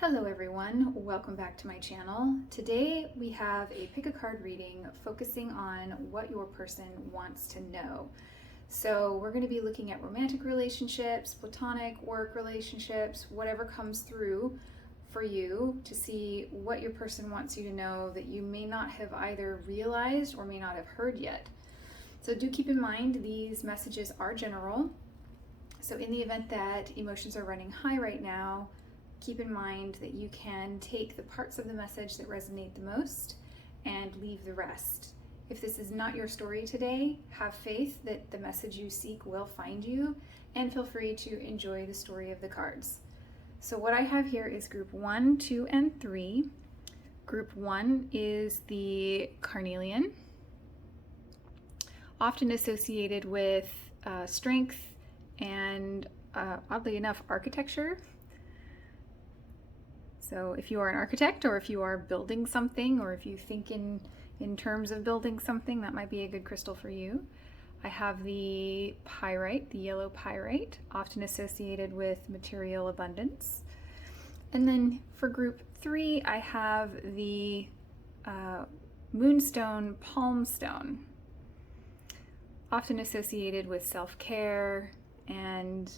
Hello everyone, welcome back to my channel. Today we have a pick a card reading focusing on what your person wants to know. So we're going to be looking at romantic relationships, platonic, work relationships, whatever comes through for you to see what your person wants you to know that you may not have either realized or may not have heard yet. So do keep in mind these messages are general. So in the event that emotions are running high right now, keep in mind that you can take the parts of the message that resonate the most and leave the rest. If this is not your story today, have faith that the message you seek will find you, and feel free to enjoy the story of the cards. So what I have here is group 1, 2, and 3. Group 1 is the carnelian, often associated with strength and oddly enough, architecture. So if you are an architect, or if you are building something, or if you think in terms of building something, that might be a good crystal for you. I have the pyrite, the yellow pyrite, often associated with material abundance. And then for group 3, I have the moonstone palm stone, often associated with self-care and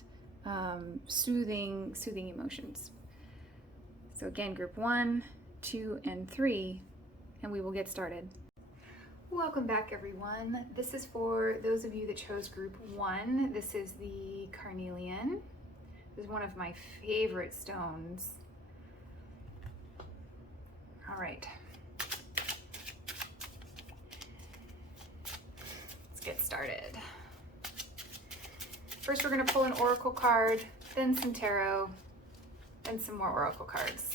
soothing emotions. So again, group 1, 2, and 3, and we will get started. Welcome back, everyone. This is for those of you that chose group 1. This is the carnelian. This is one of my favorite stones. All right. Let's get started. First, we're going to pull an oracle card, then some tarot, and some more oracle cards.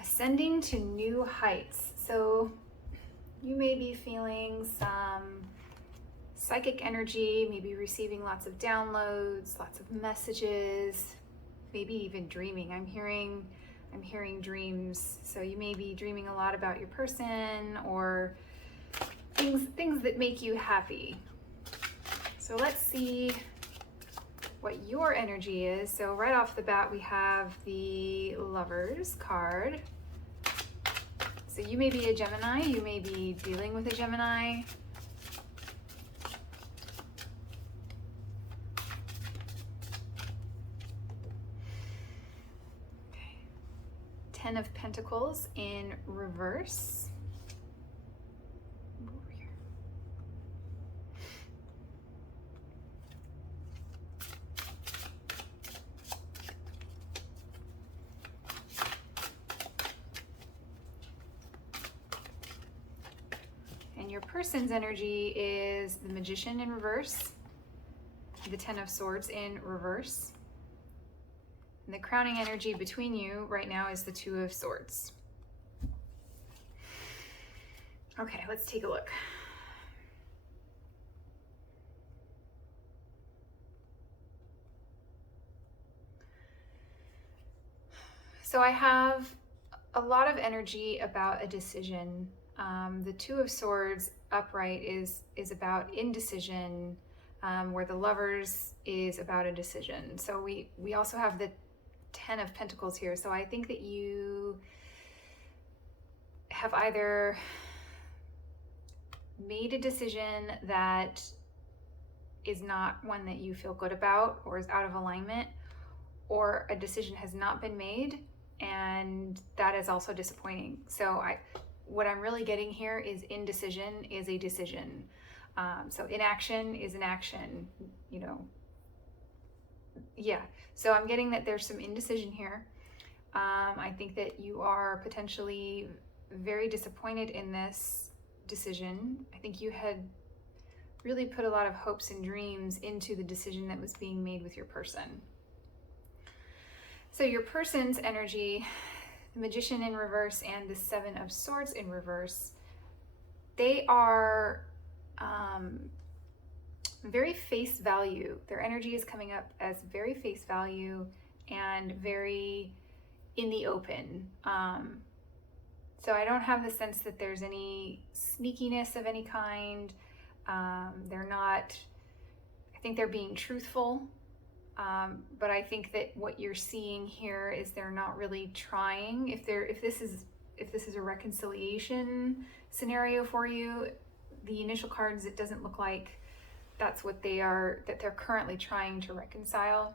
Ascending to new heights. So you may be feeling some psychic energy, maybe receiving lots of downloads, lots of messages, maybe even dreaming. I'm hearing dreams. So you may be dreaming a lot about your person or things that make you happy. So let's see what your energy is. So right off the bat, we have the Lovers card. So you may be a Gemini, you may be dealing with a Gemini. Okay. 10 of Pentacles in reverse. Your person's energy is the Magician in reverse, the 10 of Swords in reverse, and the crowning energy between you right now is the 2 of Swords. Okay, let's take a look. So I have a lot of energy about a decision. The 2 of Swords upright is about indecision, where the Lovers is about a decision. So we also have the 10 of Pentacles here. So I think that you have either made a decision that is not one that you feel good about or is out of alignment, or a decision has not been made, and that is also disappointing. So what I'm really getting here is indecision is a decision. So inaction is an action, you know. Yeah, so I'm getting that there's some indecision here. I think that you are potentially very disappointed in this decision. I think you had really put a lot of hopes and dreams into the decision that was being made with your person. So your person's energy, the Magician in reverse and the 7 of Swords in reverse, they are very face value. Their energy is coming up as very face value and very in the open. So I don't have the sense that there's any sneakiness of any kind. They're not, I think they're being truthful. But I think that what you're seeing here is they're not really trying. If this is a reconciliation scenario for you, the initial cards, it doesn't look like that's what they're currently trying to reconcile.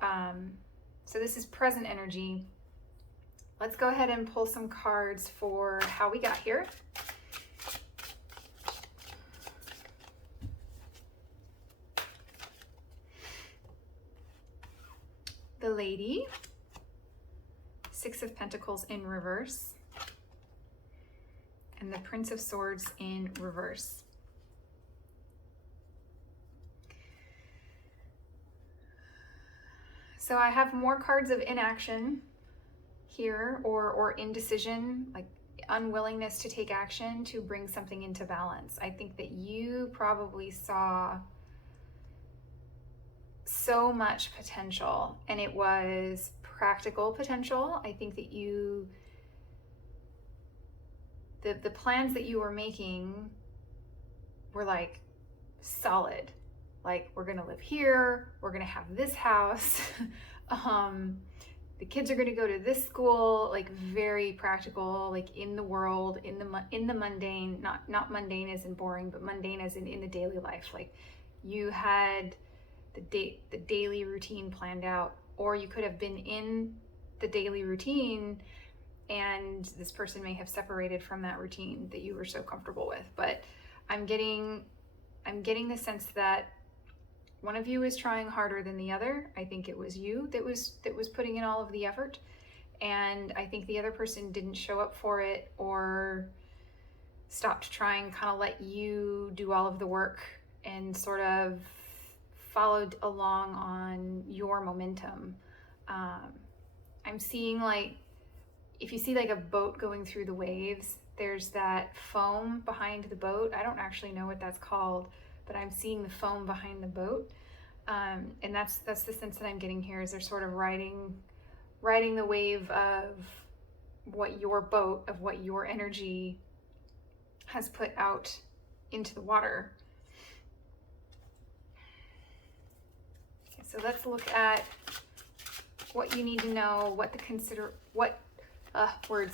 So this is present energy. Let's go ahead and pull some cards for how we got here. The Lady, Six of Pentacles in reverse, and the Prince of Swords in reverse. So I have more cards of inaction here, or indecision, like unwillingness to take action to bring something into balance. I think that you probably saw so much potential, and it was practical potential. I think that the plans that you were making were like solid. Like, we're gonna live here, we're gonna have this house, the kids are gonna go to this school, like very practical, like in the world, in the mundane, not mundane as in boring, but mundane as in the daily life. Like, you had the daily routine planned out, or you could have been in the daily routine and this person may have separated from that routine that you were so comfortable with. But I'm getting the sense that one of you is trying harder than the other. I think it was you that was putting in all of the effort, and I think the other person didn't show up for it or stopped trying, kind of let you do all of the work and sort of followed along on your momentum. I'm seeing, like, if you see like a boat going through the waves, there's that foam behind the boat. I don't actually know what that's called, but I'm seeing the foam behind the boat. And that's the sense that I'm getting here, is they're sort of riding the wave of what your boat, of what your energy has put out into the water. So let's look at what you need to know,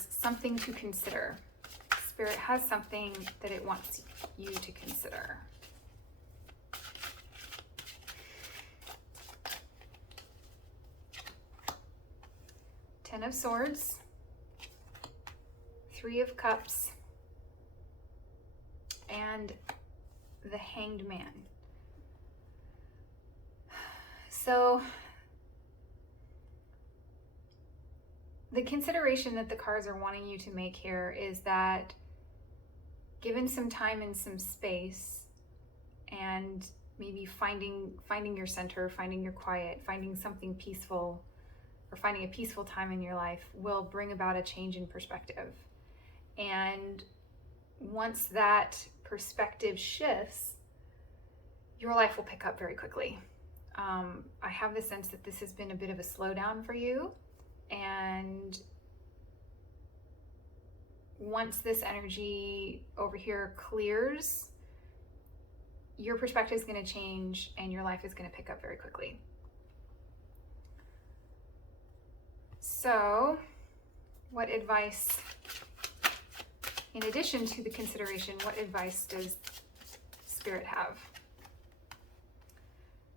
something to consider. Spirit has something that it wants you to consider. Ten of Swords, Three of Cups, and the Hanged Man. So the consideration that the cards are wanting you to make here is that, given some time and some space, and maybe finding your center, finding your quiet, finding something peaceful, or finding a peaceful time in your life, will bring about a change in perspective. And once that perspective shifts, your life will pick up very quickly. I have the sense that this has been a bit of a slowdown for you, and once this energy over here clears, your perspective is going to change and your life is going to pick up very quickly. So, what advice, in addition to the consideration, what advice does Spirit have?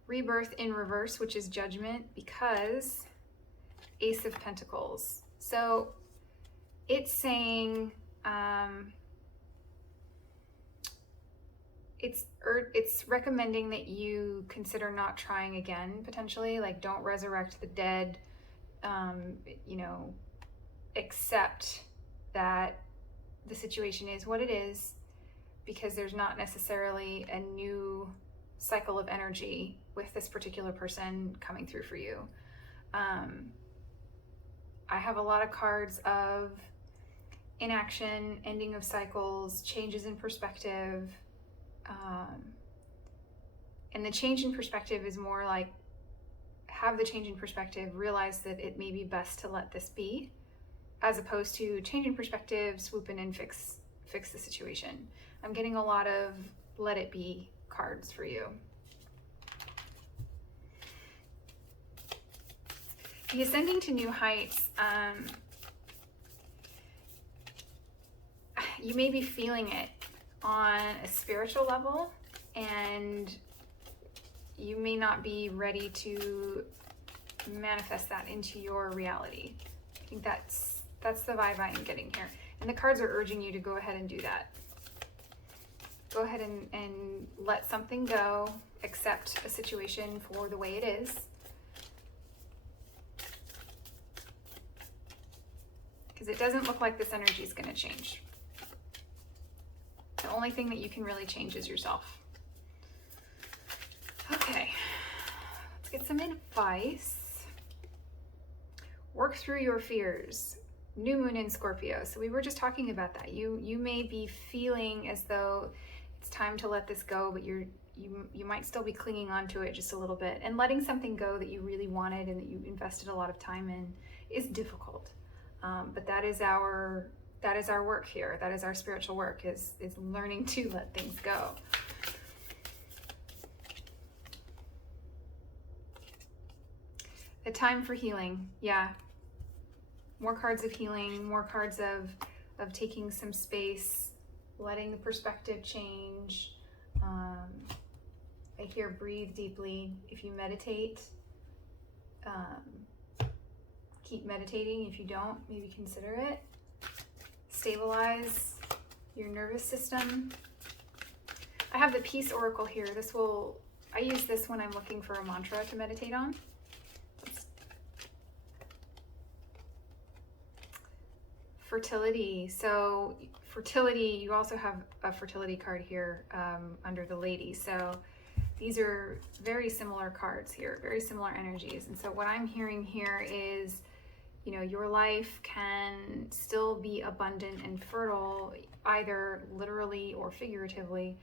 Rebirth in reverse, which is Judgment, because Ace of Pentacles. So it's saying, it's recommending that you consider not trying again, potentially. Like, don't resurrect the dead, accept that the situation is what it is, because there's not necessarily a new cycle of energy with this particular person coming through for you. I have a lot of cards of inaction, ending of cycles, changes in perspective. And the change in perspective is more like, have the change in perspective, realize that it may be best to let this be, as opposed to change in perspective, swoop in and fix the situation. I'm getting a lot of let it be cards for you. The ascending to new heights, you may be feeling it on a spiritual level, and you may not be ready to manifest that into your reality. I think that's the vibe I am getting here. And the cards are urging you to go ahead and do that. Go ahead and let something go, accept a situation for the way it is. Because it doesn't look like this energy is going to change. The only thing that you can really change is yourself. Okay, let's get some advice. Work through your fears. New moon in Scorpio. So we were just talking about that. You may be feeling as though it's time to let this go, but you might still be clinging on to it just a little bit. And letting something go that you really wanted and that you invested a lot of time in is difficult. But that is our work here. That is our spiritual work, is learning to let things go. A time for healing. Yeah. More cards of healing, more cards of taking some space, letting the perspective change. I hear breathe deeply. If you meditate, keep meditating. If you don't, maybe consider it. Stabilize your nervous system. I have the Peace Oracle here. I use this when I'm looking for a mantra to meditate on. Fertility. So fertility, you also have a fertility card here under the lady. So these are very similar cards here, very similar energies. And so what I'm hearing here is, your life can still be abundant and fertile, either literally or figuratively,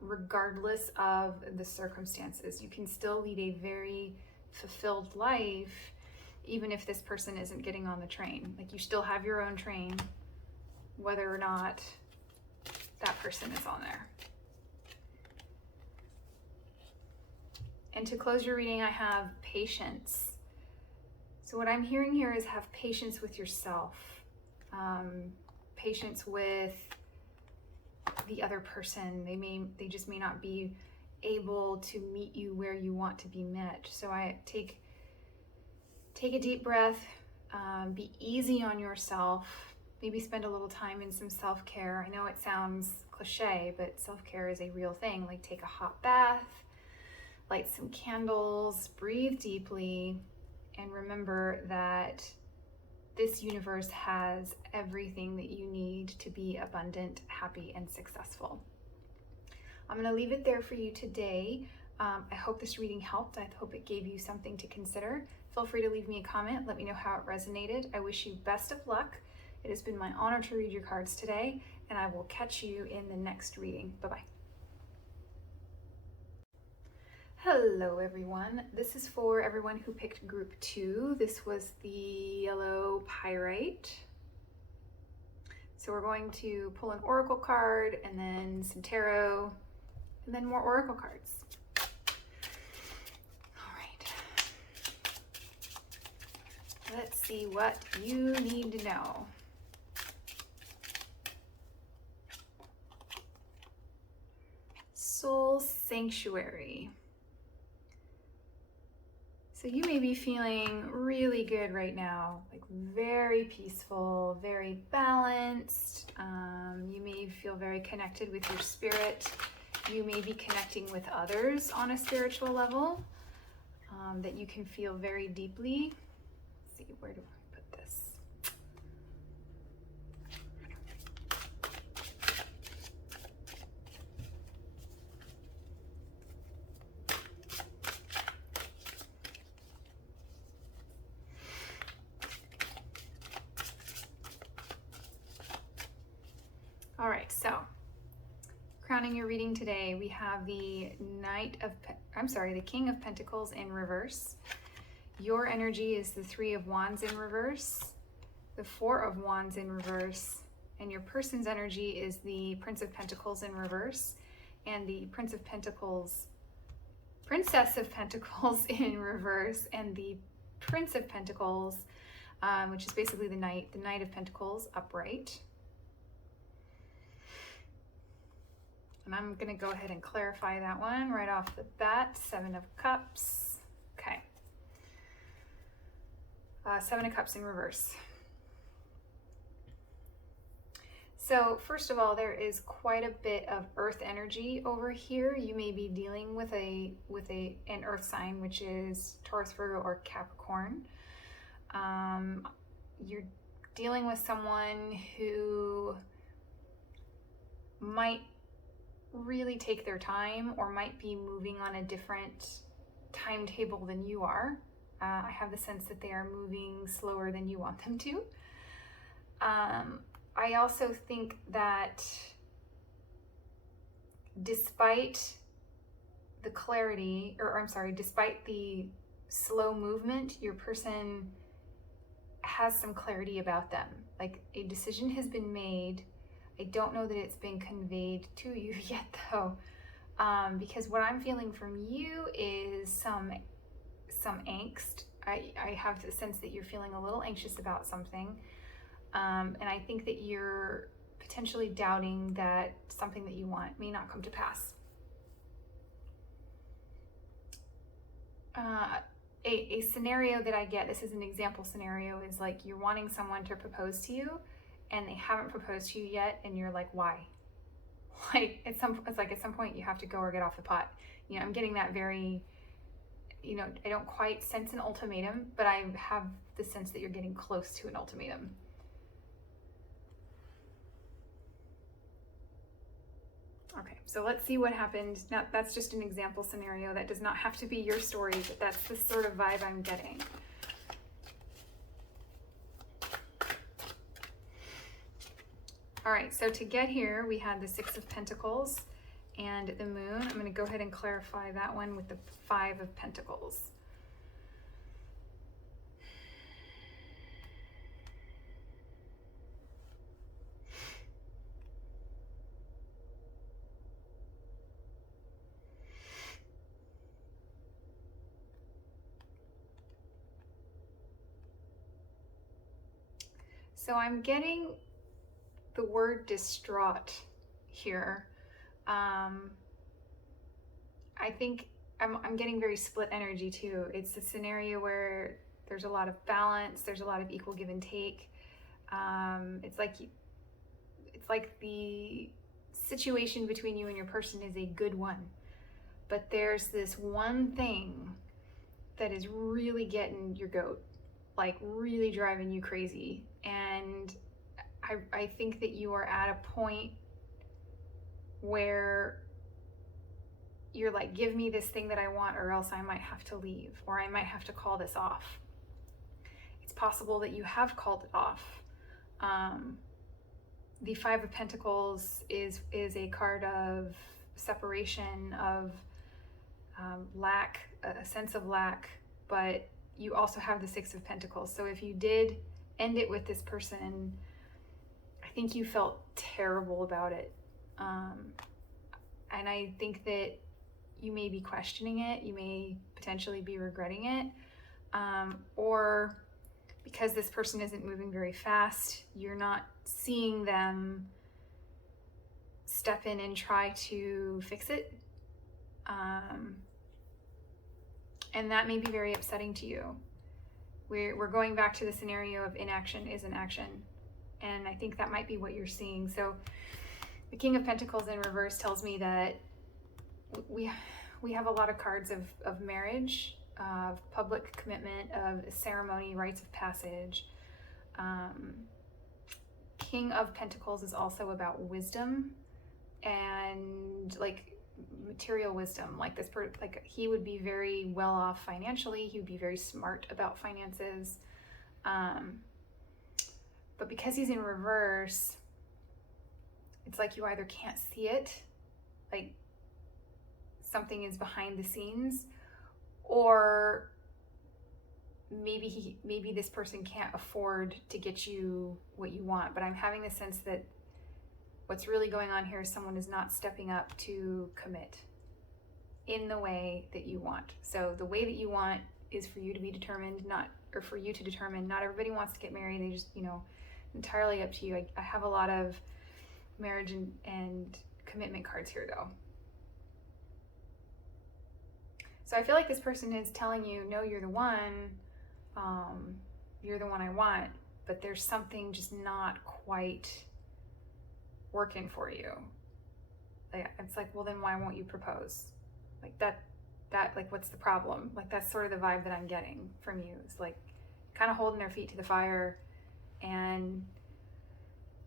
regardless of the circumstances. You can still lead a very fulfilled life, even if this person isn't getting on the train. Like, you still have your own train, whether or not that person is on there. And to close your reading, I have patience. So what I'm hearing here is have patience with yourself, patience with the other person. They just may not be able to meet you where you want to be met. So I take a deep breath, be easy on yourself, maybe spend a little time in some self-care. I know it sounds cliche, but self-care is a real thing. Like, take a hot bath, light some candles, breathe deeply, and remember that this universe has everything that you need to be abundant, happy, and successful. I'm going to leave it there for you today. I hope this reading helped. I hope it gave you something to consider. Feel free to leave me a comment. Let me know how it resonated. I wish you best of luck. It has been my honor to read your cards today, and I will catch you in the next reading. Bye-bye. Hello, everyone. This is for everyone who picked group 2. This was the yellow pyrite. So we're going to pull an oracle card, and then some tarot, and then more oracle cards. Let's see what you need to know. Soul Sanctuary. So you may be feeling really good right now, like very peaceful, very balanced. You may feel very connected with your spirit. You may be connecting with others on a spiritual level that you can feel very deeply. See, where do I put this? All right, so crowning your reading today, we have the the King of Pentacles in reverse. Your energy is the 3 of Wands in reverse, the 4 of Wands in reverse, and your person's energy is the Prince of Pentacles in reverse and the Prince of Pentacles Princess of Pentacles in reverse, and the Prince of Pentacles, which is basically the Knight of Pentacles upright. And I'm going to go ahead and clarify that one right off the bat. Seven of Cups. Okay. Seven of Cups in reverse. So first of all, there is quite a bit of earth energy over here. You may be dealing with an earth sign, which is Taurus, Virgo, or Capricorn. You're dealing with someone who might really take their time or might be moving on a different timetable than you are. I have the sense that they are moving slower than you want them to. I also think that despite the clarity, despite the slow movement, your person has some clarity about them. Like, a decision has been made. I don't know that it's been conveyed to you yet, though, because what I'm feeling from you is some angst. I have the sense that you're feeling a little anxious about something. And I think that you're potentially doubting that something that you want may not come to pass. A scenario that I get, this is an example scenario, is like you're wanting someone to propose to you and they haven't proposed to you yet, and you're like, why? Like at some point you have to go or get off the pot. You know, I'm getting that very, you know, I don't quite sense an ultimatum, but I have the sense that you're getting close to an ultimatum. Okay, so let's see what happened. Now, that's just an example scenario. That does not have to be your story, but that's the sort of vibe I'm getting. All right, so to get here, we had the Six of Pentacles and the Moon. I'm going to go ahead and clarify that one with the Five of Pentacles. So I'm getting the word distraught here. I think I'm getting very split energy too. It's a scenario where there's a lot of balance, there's a lot of equal give and take. It's like the situation between you and your person is a good one, but there's this one thing that is really getting your goat, like really driving you crazy. And I think that you are at a point where you're like, give me this thing that I want, or else I might have to leave, or I might have to call this off. It's possible that you have called it off. The Five of Pentacles is a card of separation, of lack, a sense of lack, but you also have the Six of Pentacles. So if you did end it with this person, I think you felt terrible about it. And I think that you may be questioning it, you may potentially be regretting it, or because this person isn't moving very fast, you're not seeing them step in and try to fix it. And that may be very upsetting to you. We're going back to the scenario of inaction is an action. And I think that might be what you're seeing. So the King of Pentacles in reverse tells me that we have a lot of cards of marriage, of public commitment, of ceremony, rites of passage. King of Pentacles is also about wisdom and like material wisdom. Like this person, like he would be very well off financially. He would be very smart about finances. But because he's in reverse, it's like you either can't see it, like something is behind the scenes, or maybe this person can't afford to get you what you want. But I'm having the sense that what's really going on here is someone is not stepping up to commit. in the way that you want. So the way that you want is for you to be determined, or for you to determine. Not everybody wants to get married. They just, entirely up to you. I have a lot of marriage and commitment cards here though. So I feel like this person is telling you, no, you're the one I want, but there's something just not quite working for you. It's like, well, then why won't you propose? Like that, like, what's the problem? Like, that's sort of the vibe that I'm getting from you. It's like kind of holding their feet to the fire, and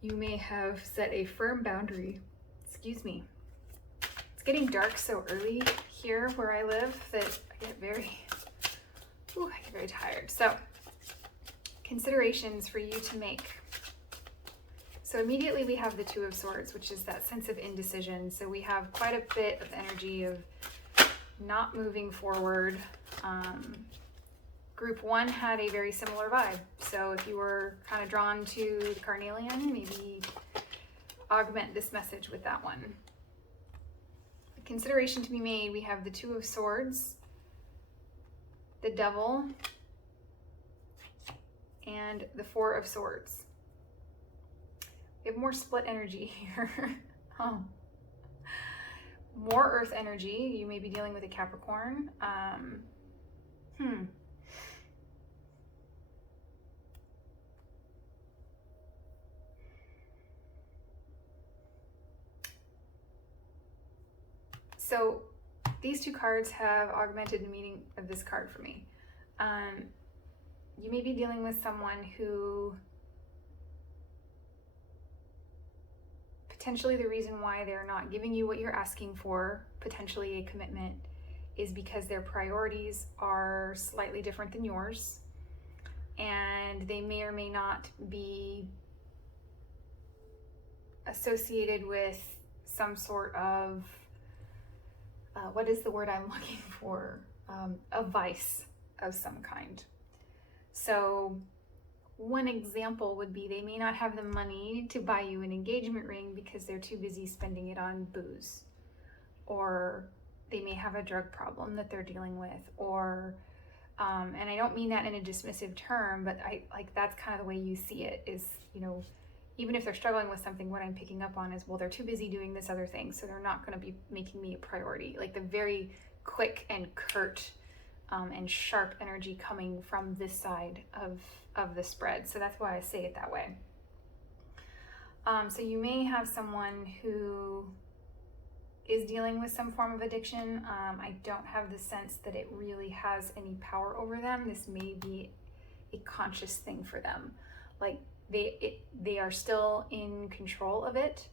you may have set a firm boundary. Excuse me. It's getting dark so early here where I live that I get very tired. So, considerations for you to make. So immediately we have the Two of Swords, which is that sense of indecision. So we have quite a bit of energy of not moving forward. Group 1 had a very similar vibe. So if you were kind of drawn to the carnelian, maybe augment this message with that one. The consideration to be made, we have the Two of Swords, the Devil, and the Four of Swords. We have more split energy here. More earth energy. You may be dealing with a Capricorn. So these two cards have augmented the meaning of this card for me. You may be dealing with someone who potentially the reason why they're not giving you what you're asking for, potentially a commitment, is because their priorities are slightly different than yours, and they may or may not be associated with some sort of what is the word I'm looking for? A vice of some kind. So one example would be they may not have the money to buy you an engagement ring because they're too busy spending it on booze. Or they may have a drug problem that they're dealing with. Or, and I don't mean that in a dismissive term, but that's kind of the way you see it is, even if they're struggling with something, what I'm picking up on is, well, they're too busy doing this other thing, so they're not going to be making me a priority. Like the very quick and curt and sharp energy coming from this side of the spread. So that's why I say it that way. So you may have someone who is dealing with some form of addiction. I don't have the sense that it really has any power over them. This may be a conscious thing for them. Like they are still in control of it,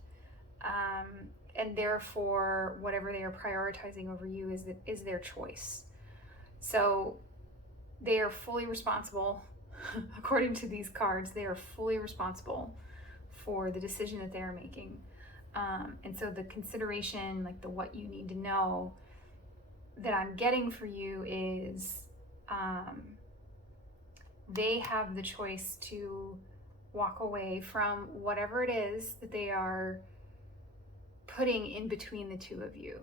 and therefore whatever they are prioritizing over you is their choice. So they are fully responsible, according to these cards, they are fully responsible for the decision that they are making. And so the consideration, like the what you need to know that I'm getting for you is they have the choice to walk away from whatever it is that they are putting in between the two of you.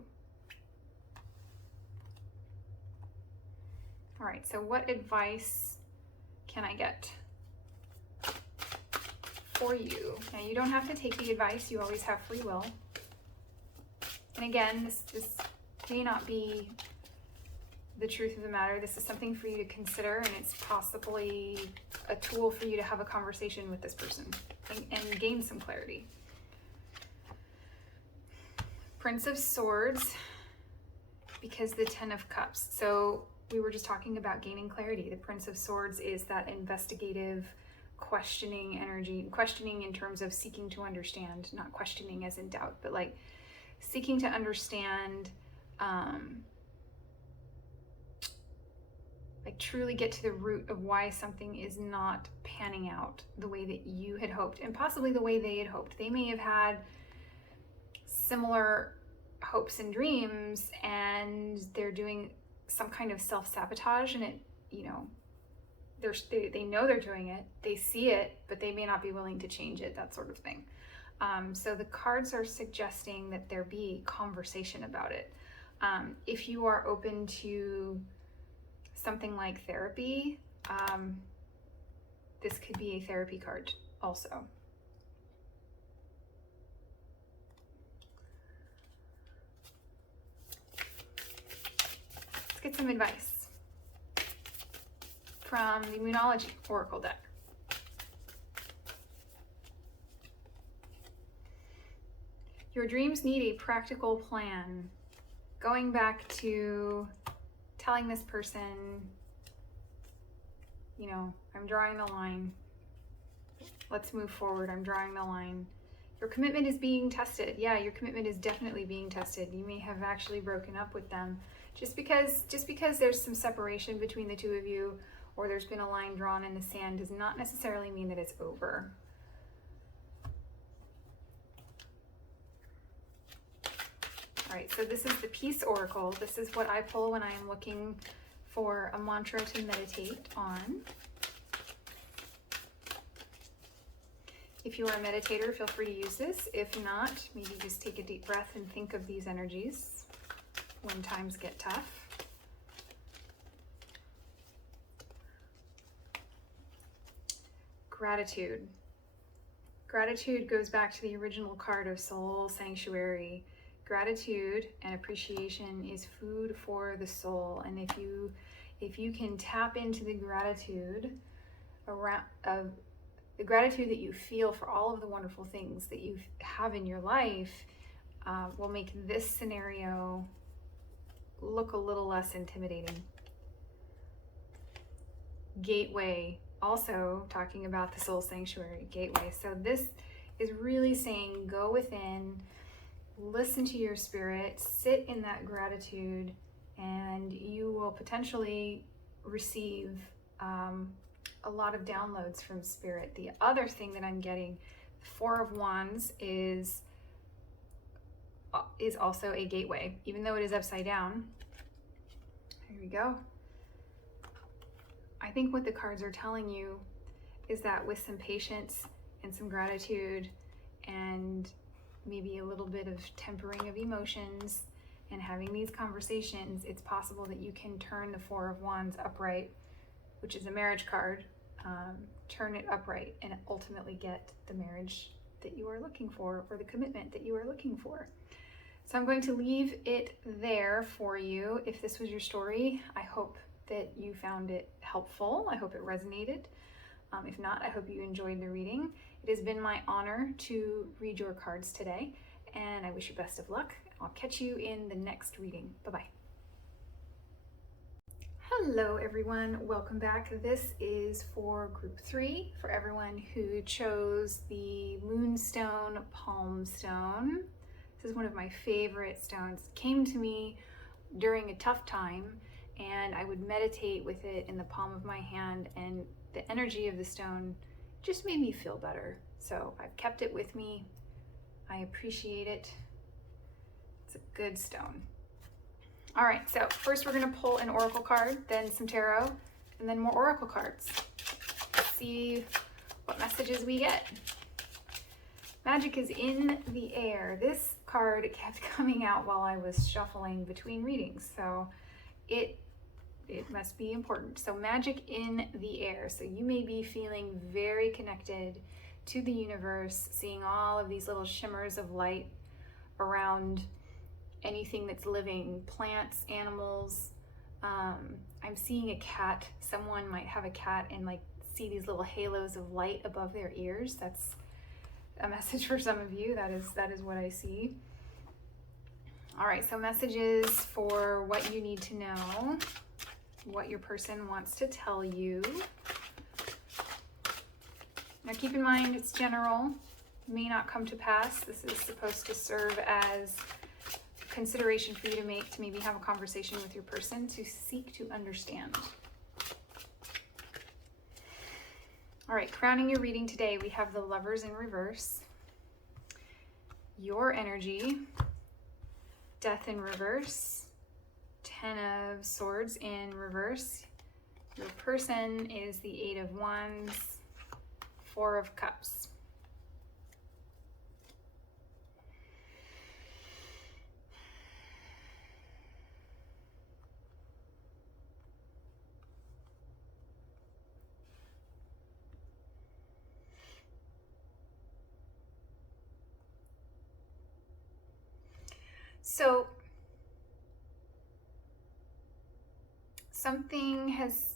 All right, so what advice can I get for you? Now, you don't have to take the advice. You always have free will. And again, this may not be the truth of the matter. This is something for you to consider, and it's possibly a tool for you to have a conversation with this person and gain some clarity. Prince of Swords, because the Ten of Cups. So we were just talking about gaining clarity. The Prince of Swords is that investigative, questioning energy, questioning in terms of seeking to understand, not questioning as in doubt, but like seeking to understand, like truly get to the root of why something is not panning out the way that you had hoped, and possibly the way they had hoped. They may have had similar hopes and dreams, and they're doing some kind of self-sabotage, and it, they know they're doing it, they see it, but they may not be willing to change it, that sort of thing. So the cards are suggesting that there be conversation about it. If you are open to something like therapy, this could be a therapy card also. Let's get some advice from the Moonology Oracle deck. Your dreams need a practical plan. Going back to telling this person, you know, I'm drawing the line. Let's move forward. I'm drawing the line. Your commitment is being tested. Yeah, your commitment is definitely being tested. You may have actually broken up with them. Just because there's some separation between the two of you, or there's been a line drawn in the sand, does not necessarily mean that it's over. All right, so this is the Peace Oracle. This is what I pull when I am looking for a mantra to meditate on. If you are a meditator, feel free to use this. If not, maybe just take a deep breath and think of these energies when times get tough. Gratitude. Gratitude goes back to the original card of Soul Sanctuary. Gratitude and appreciation is food for the soul, and if you can tap into the gratitude the gratitude that you feel for all of the wonderful things that you have in your life, will make this scenario look a little less intimidating. Gateway, also talking about the Soul Sanctuary Gateway. So this is really saying, go within, listen to your spirit, sit in that gratitude, and you will potentially receive a lot of downloads from spirit. The other thing that I'm getting, Four of Wands is also a gateway, even though it is upside down. Here we go. I think what the cards are telling you is that with some patience and some gratitude and maybe a little bit of tempering of emotions and having these conversations, it's possible that you can turn the Four of Wands upright, which is a marriage card, turn it upright and ultimately get the marriage that you are looking for, or the commitment that you are looking for. So I'm going to leave it there for you. If this was your story, I hope that you found it helpful. I hope it resonated. If not, I hope you enjoyed the reading. It has been my honor to read your cards today, and I wish you best of luck. I'll catch you in the next reading. Bye-bye. Hello everyone, welcome back. This is for group 3, for everyone who chose the Moonstone Palm Stone. This is one of my favorite stones. It came to me during a tough time, and I would meditate with it in the palm of my hand, and the energy of the stone just made me feel better. So I've kept it with me. I appreciate it. It's a good stone. All right, so first we're gonna pull an oracle card, then some tarot, and then more oracle cards. Let's see what messages we get. Magic is in the air. This card kept coming out while I was shuffling between readings, so it must be important. So magic in the air. So you may be feeling very connected to the universe, seeing all of these little shimmers of light around anything that's living, plants, animals. I'm seeing a cat. Someone might have a cat and like see these little halos of light above their ears. That's a message for some of you. That is what I see. All right, so messages for what you need to know, what your person wants to tell you. Now keep in mind, it's general, may not come to pass. This is supposed to serve as consideration for you to make, to maybe have a conversation with your person to seek to understand. All right, crowning your reading today, we have the Lovers in reverse, your energy, Death in reverse, Ten of Swords in reverse. Your person is the Eight of Wands, Four of Cups. So something has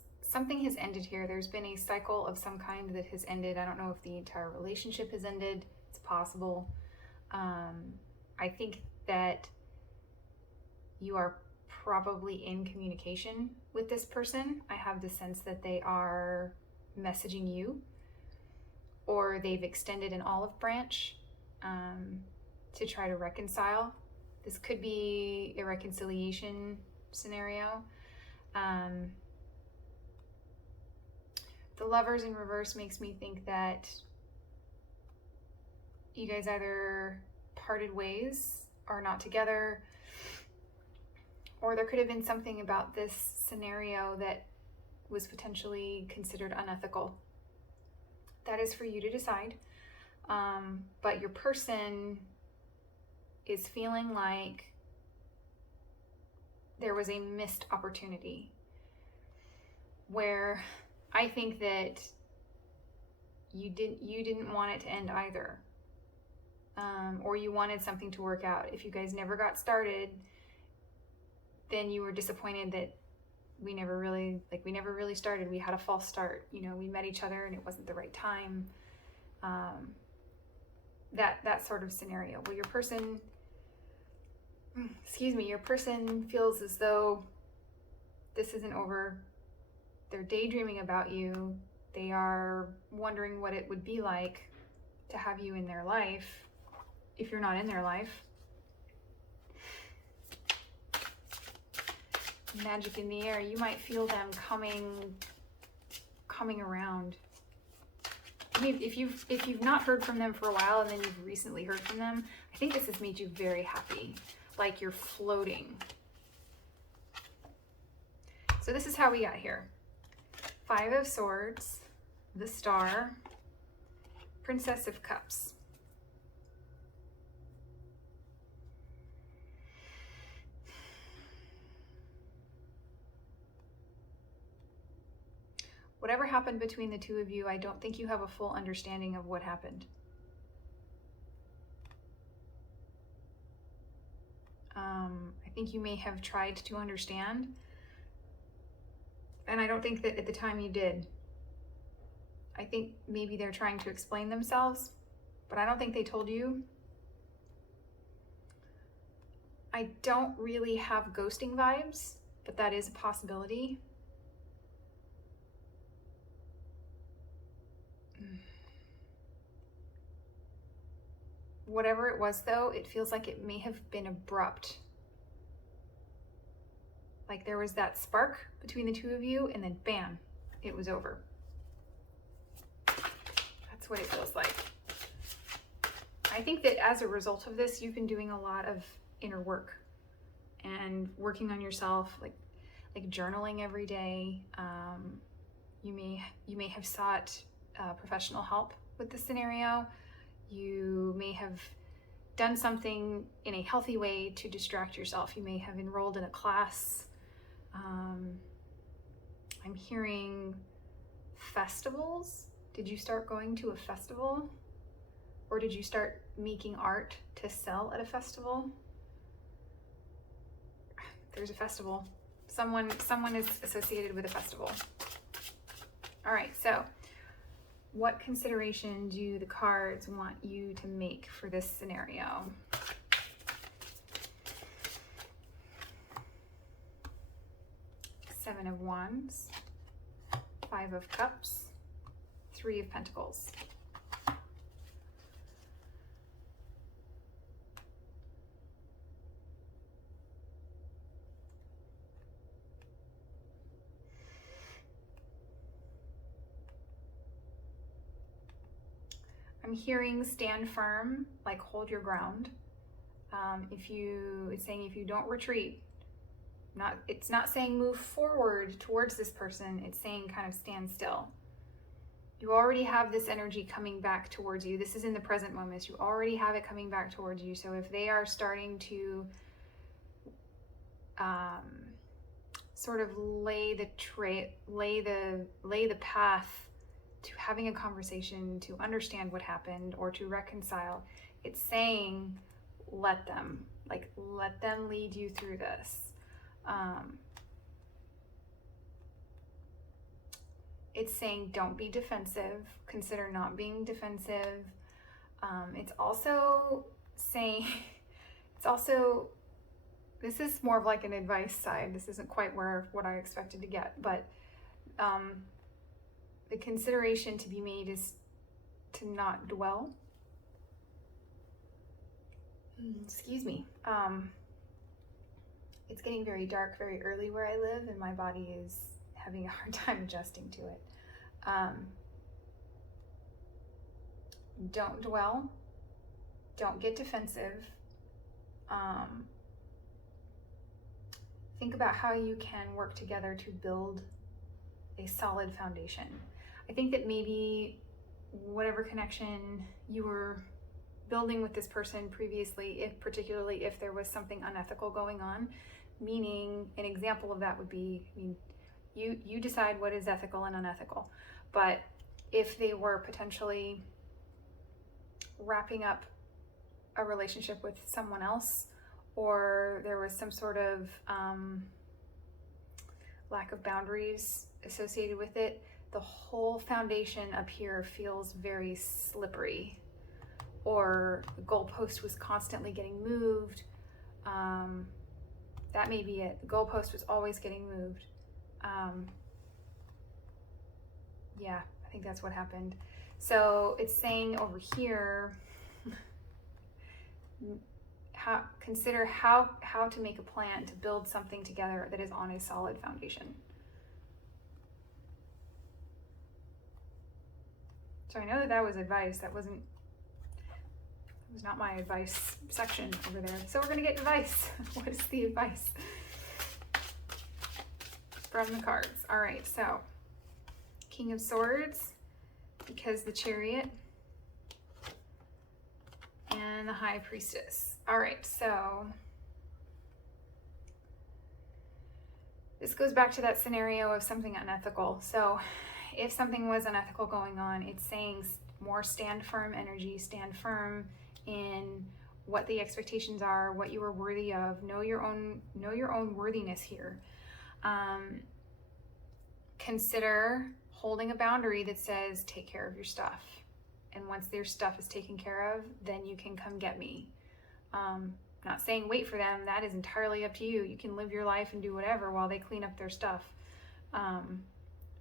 ended here. There's been a cycle of some kind that has ended. I don't know if the entire relationship has ended. It's possible. I think that you are probably in communication with this person. I have the sense that they are messaging you, or they've extended an olive branch to try to reconcile. This could be a reconciliation scenario. The Lovers in reverse makes me think that you guys either parted ways, are not together, or there could have been something about this scenario that was potentially considered unethical. That is for you to decide. But your person is feeling like there was a missed opportunity, where I think that you didn't want it to end either, or you wanted something to work out. If you guys never got started, then you were disappointed that we never really started. We had a false start. You know, we met each other and it wasn't the right time. That sort of scenario where your person feels as though this isn't over. They're daydreaming about you. They are wondering what it would be like to have you in their life if you're not in their life. Magic in the air. You might feel them coming around. I mean, if you've not heard from them for a while and then you've recently heard from them, I think this has made you very happy, like you're floating. So this is how we got here. 5 of Swords, the Star, Princess of Cups. Whatever happened between the two of you, I don't think you have a full understanding of what happened. I think you may have tried to understand, and I don't think that at the time you did. I think maybe they're trying to explain themselves, but I don't think they told you. I don't really have ghosting vibes, but that is a possibility. Whatever it was, though, it feels like it may have been abrupt. Like there was that spark between the two of you, and then bam, it was over. That's what it feels like. I think that as a result of this, you've been doing a lot of inner work and working on yourself, like journaling every day. You may have sought professional help with this scenario. You may have done something in a healthy way to distract yourself. You may have enrolled in a class. I'm hearing festivals. Did you start going to a festival? Or did you start making art to sell at a festival? There's a festival. Someone is associated with a festival. All right, so what consideration do the cards want you to make for this scenario? Seven of Wands, 5 of Cups, 3 of Pentacles. I'm hearing stand firm, like hold your ground. It's saying if you don't retreat, it's not saying move forward towards this person. It's saying kind of stand still. You already have this energy coming back towards you. This is in the present moment. You already have it coming back towards you. So if they are starting to sort of lay the path to having a conversation, to understand what happened, or to reconcile, it's saying let them. Like, let them lead you through this. It's saying don't be defensive. Consider not being defensive. It's also saying, this is more of like an advice side. This isn't quite what I expected to get, but the consideration to be made is to not dwell. Excuse me. It's getting very dark very early where I live, and my body is having a hard time adjusting to it. Don't dwell. Don't get defensive. Think about how you can work together to build a solid foundation. I think that maybe whatever connection you were building with this person previously, particularly if there was something unethical going on, meaning an example of that would be, you decide what is ethical and unethical, but if they were potentially wrapping up a relationship with someone else, or there was some sort of lack of boundaries associated with it, the whole foundation up here feels very slippery, or the goalpost was constantly getting moved. That may be it. The goalpost was always getting moved. Yeah, I think that's what happened. So it's saying over here, consider how to make a plan to build something together that is on a solid foundation. So I know that was advice. That was not my advice section over there. So we're gonna get advice. What is the advice from the cards? All right, so King of Swords, because the Chariot, and the High Priestess. All right, so this goes back to that scenario of something unethical. So if something was unethical going on, it's saying more stand firm energy, stand firm in what the expectations are, what you are worthy of. Know your own worthiness here. Consider holding a boundary that says take care of your stuff, and once their stuff is taken care of, then you can come get me. Not saying wait for them. That is entirely up to you. You can live your life and do whatever while they clean up their stuff,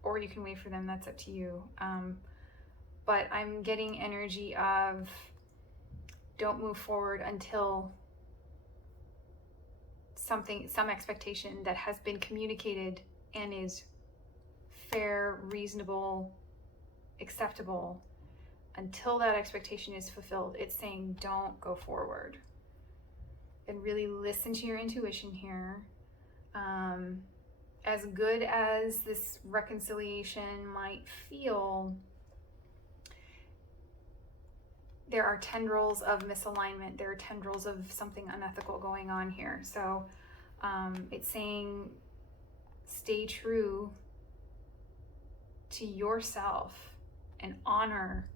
or you can wait for them. That's up to you. But I'm getting energy of don't move forward until some expectation that has been communicated and is fair, reasonable, acceptable. Until that expectation is fulfilled, it's saying don't go forward. And really listen to your intuition here. As good as this reconciliation might feel, there are tendrils of misalignment. There are tendrils of something unethical going on here. So it's saying stay true to yourself and honor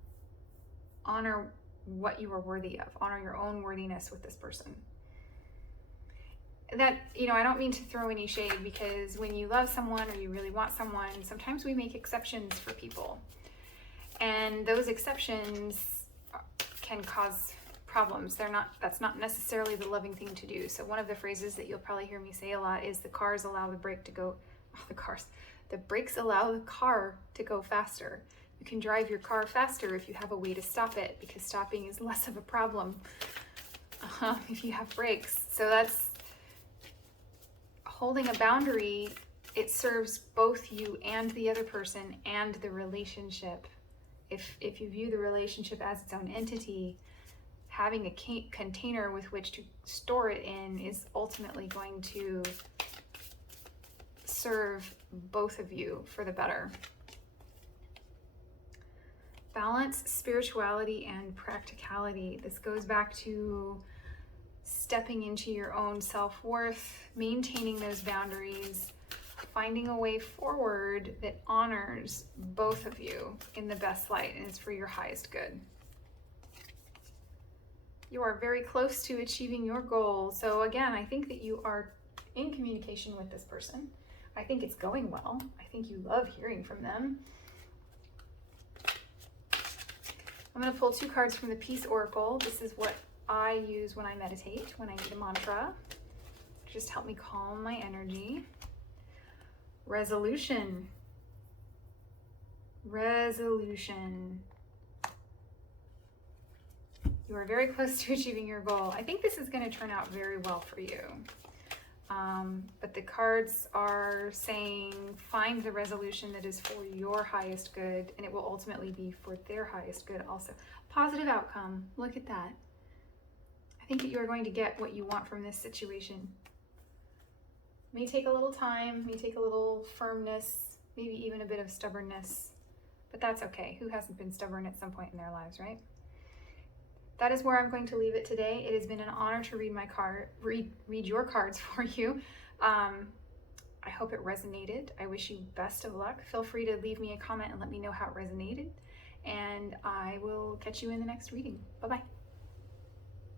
what you are worthy of. Honor your own worthiness with this person. That, I don't mean to throw any shade, because when you love someone or you really want someone, sometimes we make exceptions for people. And those exceptions can cause problems. That's not necessarily the loving thing to do. So one of the phrases that you'll probably hear me say a lot is the brakes allow the car to go faster. You can drive your car faster if you have a way to stop it, because stopping is less of a problem if you have brakes. So that's holding a boundary. It serves both you and the other person and the relationship. If you view the relationship as its own entity, having a container with which to store it in is ultimately going to serve both of you for the better. Balance, spirituality, and practicality. This goes back to stepping into your own self-worth, maintaining those boundaries, finding a way forward that honors both of you in the best light and is for your highest good. You are very close to achieving your goal. So again, I think that you are in communication with this person. I think it's going well. I think you love hearing from them. I'm going to pull 2 cards from the Peace Oracle. This is what I use when I meditate, when I need a mantra. Just help me calm my energy. Resolution. Resolution. You are very close to achieving your goal. I think this is going to turn out very well for you. But the cards are saying find the resolution that is for your highest good, and it will ultimately be for their highest good also. Positive outcome. Look at that. I think that you are going to get what you want from this situation. May take a little time, may take a little firmness, maybe even a bit of stubbornness, but that's okay. Who hasn't been stubborn at some point in their lives, right? That is where I'm going to leave it today. It has been an honor to read your cards for you. I hope it resonated. I wish you best of luck. Feel free to leave me a comment and let me know how it resonated. And I will catch you in the next reading. Bye-bye.